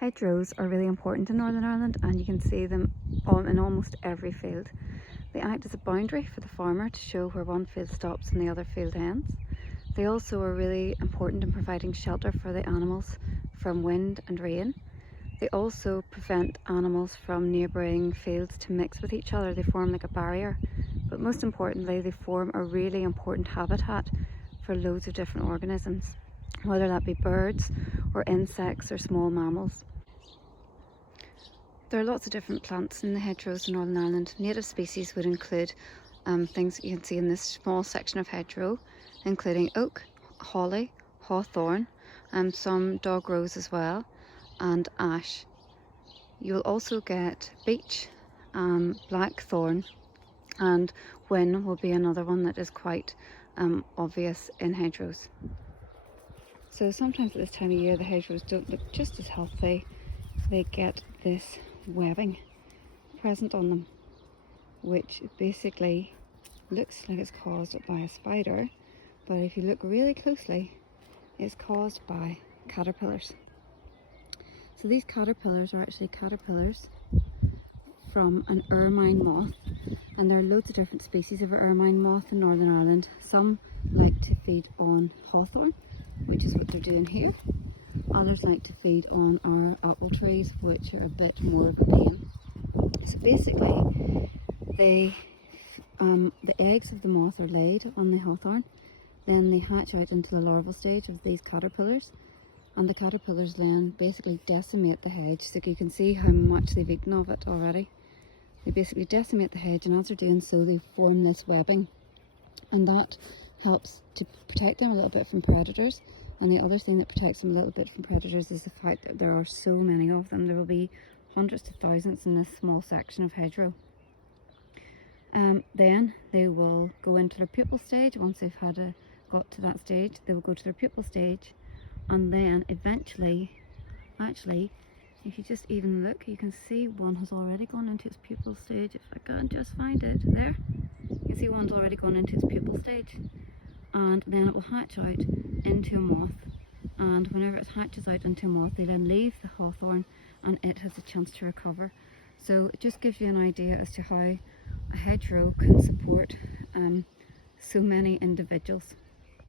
Hedgerows are really important in Northern Ireland, and you can see them in almost every field. They act as a boundary for the farmer to show where one field stops and the other field ends. They also are really important in providing shelter for the animals from wind and rain. They also prevent animals from neighbouring fields to mix with each other. They form like a barrier, but most importantly they form a really important habitat for loads of different organisms, whether that be birds or insects or small mammals. There are lots of different plants in the hedgerows in Northern Ireland. Native species would include things that you can see in this small section of hedgerow, including oak, holly, hawthorn, some dog rose as well, and ash. You'll also get beech, blackthorn, and whin will be another one that is quite obvious in hedgerows. So sometimes at this time of year the hedgerows don't look just as healthy. They get this webbing present on them, which basically looks like it's caused by a spider, but if you look really closely, it's caused by caterpillars. So these caterpillars are actually caterpillars from an ermine moth, and there are loads of different species of ermine moth in Northern Ireland. Some like to feed on hawthorn, which is what they're doing here. Others like to feed on our apple trees, which are a bit more of a pain. So basically, the eggs of the moth are laid on the hawthorn, then they hatch out into the larval stage of these caterpillars, and the caterpillars then basically decimate the hedge. So you can see how much they've eaten of it already. They basically decimate the hedge, and as they're doing so, they form this webbing, and that helps to protect them a little bit from predators. And the other thing that protects them a little bit from predators is the fact that there are so many of them. There will be hundreds to thousands in this small section of hedgerow. Then they will go into their pupal stage. Once they've got to that stage, they will go to their pupal stage, and then eventually, actually, if you just even look, you can see one has already gone into its pupal stage. If I can just find it, there, you can see one's already gone into its pupal stage, and then it will hatch out into a moth, and whenever it hatches out into a moth, they then leave the hawthorn and it has a chance to recover. So it just gives you an idea as to how a hedgerow can support so many individuals.